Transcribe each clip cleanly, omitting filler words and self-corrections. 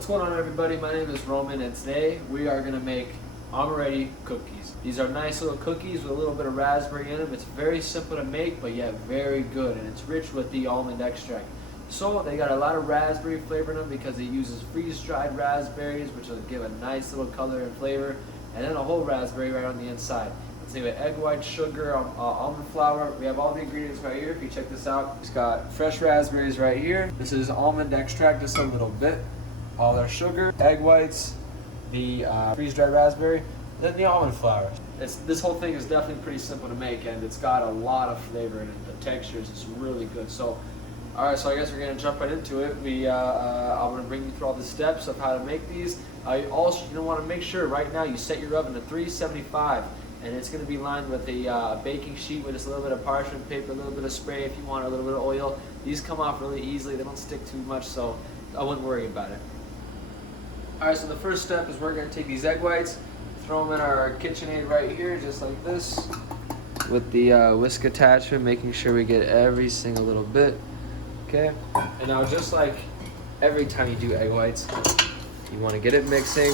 What's going on, everybody? My name is Roman, and today we are going to make Amaretti cookies. These are nice little cookies with a little bit of raspberry in them. It's very simple to make, but yet very good, and it's rich with the almond extract. So they got a lot of raspberry flavor in them because it uses freeze-dried raspberries, which will give a nice little color and flavor, and then a whole raspberry right on the inside. Let's see, with egg white, sugar, almond flour. We have all the ingredients right here. If you check this out, it's got fresh raspberries right here. This is almond extract, just a little bit. All our sugar, egg whites, the freeze-dried raspberry, then the almond flour. This whole thing is definitely pretty simple to make, and it's got a lot of flavor in it. The texture is just really good. So, all right, so I guess we're gonna jump right into it. I'm gonna bring you through all the steps of how to make these. You also want to make sure right now you set your oven to 375, and it's gonna be lined with a baking sheet with just a little bit of parchment paper, a little bit of spray if you want, a little bit of oil. These come off really easily. They don't stick too much, so I wouldn't worry about it. Alright, so the first step is we're going to take these egg whites, throw them in our KitchenAid right here, just like this, with the whisk attachment, making sure we get every single little bit. Okay, and now just like every time you do egg whites, you want to get it mixing,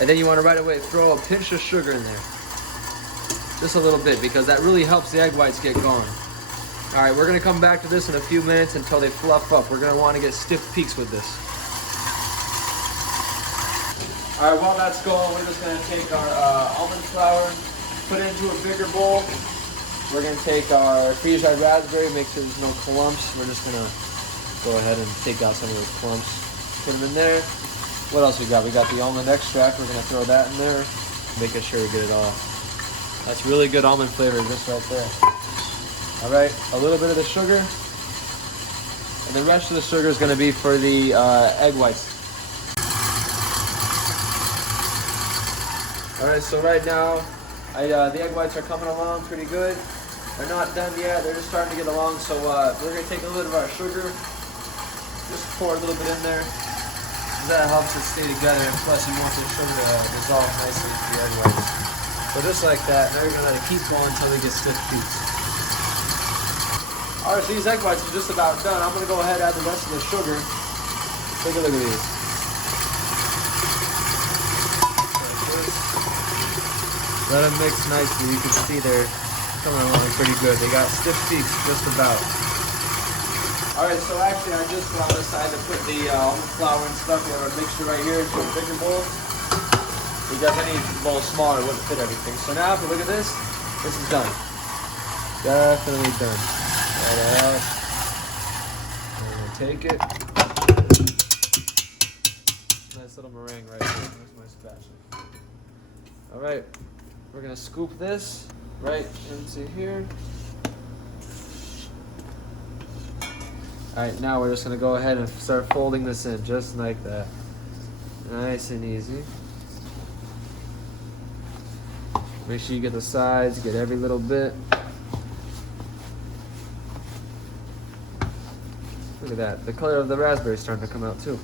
and then you want to right away throw a pinch of sugar in there. Just a little bit, because that really helps the egg whites get going. Alright, we're going to come back to this in a few minutes until they fluff up. We're going to want to get stiff peaks with this. Alright, while that's going, we're just going to take our almond flour, put it into a bigger bowl. We're going to take our freeze-dried raspberry, make sure there's no clumps. We're just going to go ahead and take out some of those clumps. Put them in there. What else we got? We got the almond extract. We're going to throw that in there, making sure we get it all. That's really good almond flavor just right there. Alright, a little bit of the sugar. And the rest of the sugar is going to be for the egg whites. Alright, so right now, the egg whites are coming along pretty good. They're not done yet, they're just starting to get along, so we're going to take a little bit of our sugar, just pour a little bit in there. That helps it stay together, and plus you want the sugar to dissolve nicely with the egg whites. So just like that, now you're going to let it keep going until they get stiff peaks. Alright, so these egg whites are just about done. I'm going to go ahead and add the rest of the sugar. Take a look at these. Let them mix nicely. You can see they're coming along pretty good. They got stiff peaks just about. Alright, so actually I just decided to put the almond flour and stuff. We have our mixture right here into a bigger bowl. Because any bowl smaller wouldn't fit everything. So now if you look at this is done. Definitely done. Right out. I'm going to take it. Nice little meringue right here. There's my spatula. Alright. We're going to scoop this right into here. Alright, now we're just going to go ahead and start folding this in just like that. Nice and easy. Make sure you get the sides, get every little bit. Look at that. The color of the raspberry is starting to come out too.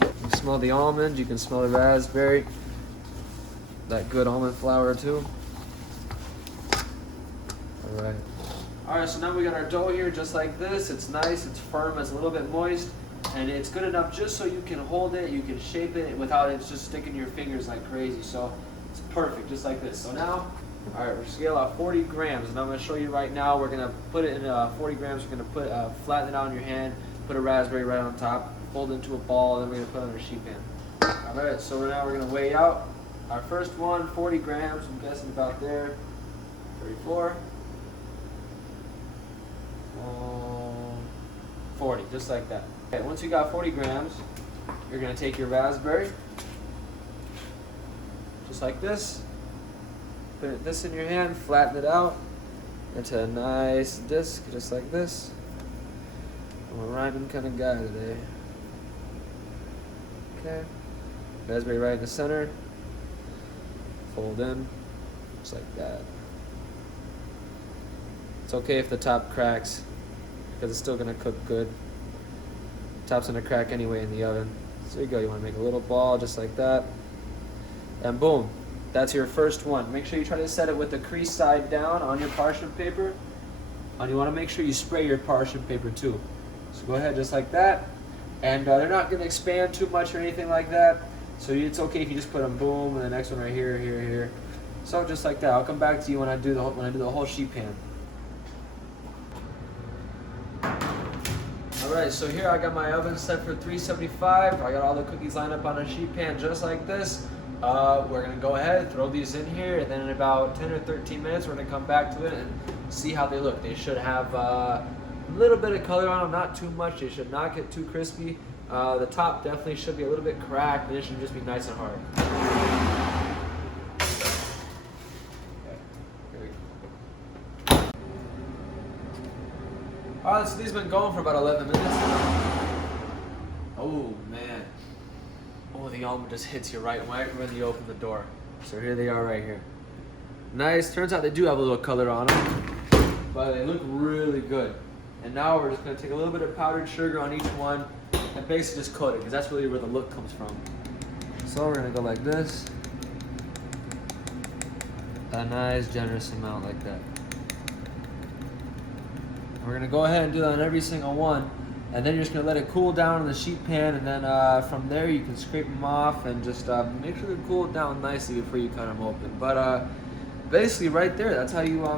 You can smell the almond, you can smell the raspberry. That good almond flour too. Alright. Alright, so now we got our dough here just like this. It's nice, it's firm, it's a little bit moist, and it's good enough just so you can hold it, you can shape it without it just sticking your fingers like crazy. So it's perfect, just like this. So now, alright, we're scale out 40 grams, and I'm going to show you right now. We're going to put it in 40 grams. We're going to put flatten it out in your hand, put a raspberry right on top, fold it into a ball, and then we're going to put it on our sheet pan. Alright, so now we're going to weigh out. Our first one, 40 grams, I'm guessing about there, 34, 40, just like that. Okay, once you got 40 grams, you're going to take your raspberry, just like this, put this in your hand, flatten it out into a nice disc, just like this. I'm a rhyming kind of guy today. Okay, raspberry right in the center. Fold in, just like that. It's okay if the top cracks, because it's still going to cook good. Top's going to crack anyway in the oven. So there you go, you want to make a little ball just like that. And boom, that's your first one. Make sure you try to set it with the crease side down on your parchment paper. And you want to make sure you spray your parchment paper too. So go ahead just like that. And they're not gonna expand too much or anything like that. So it's okay if you just put them boom, and the next one right here, here, here. So just like that. I'll come back to you when I do the whole sheet pan. All right, so here I got my oven set for 375. I got all the cookies lined up on a sheet pan just like this. We're gonna go ahead, throw these in here, and then in about 10 or 13 minutes, we're gonna come back to it and see how they look. They should have a little bit of color on them, not too much. They should not get too crispy. The top definitely should be a little bit cracked, and it should just be nice and hard. Alright, so these have been going for about 11 minutes. Oh man. Oh, the almond just hits you right when you open the door. So here they are right here. Nice. Turns out they do have a little color on them, but they look really good. And now we're just going to take a little bit of powdered sugar on each one and basically just coat it, because that's really where the look comes from. So we're going to go like this. A nice generous amount like that. We're going to go ahead and do that on every single one. And then you're just going to let it cool down in the sheet pan, and then from there you can scrape them off and just make sure they're cooled down nicely before you cut them open. But basically right there, that's how you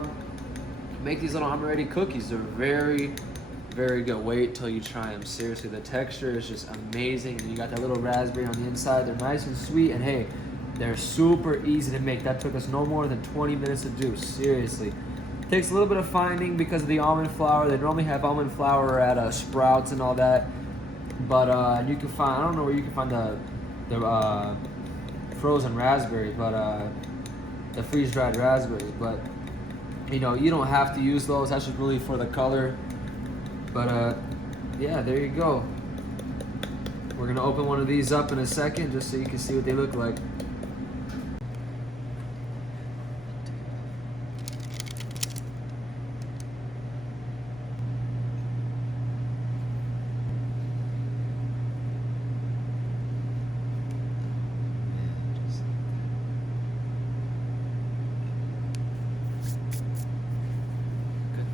make these little Amaretti cookies. They're very, very good. Wait till you try them. Seriously, the texture is just amazing. And you got that little raspberry on the inside. They're nice and sweet, and hey, they're super easy to make. That took us no more than 20 minutes to do, seriously. Takes a little bit of finding because of the almond flour. They normally have almond flour at Sprouts and all that, but you can find, I don't know where you can find the frozen raspberries, but the freeze-dried raspberries, but you know, you don't have to use those. That's just really for the color. But yeah, there you go. We're gonna open one of these up in a second just so you can see what they look like.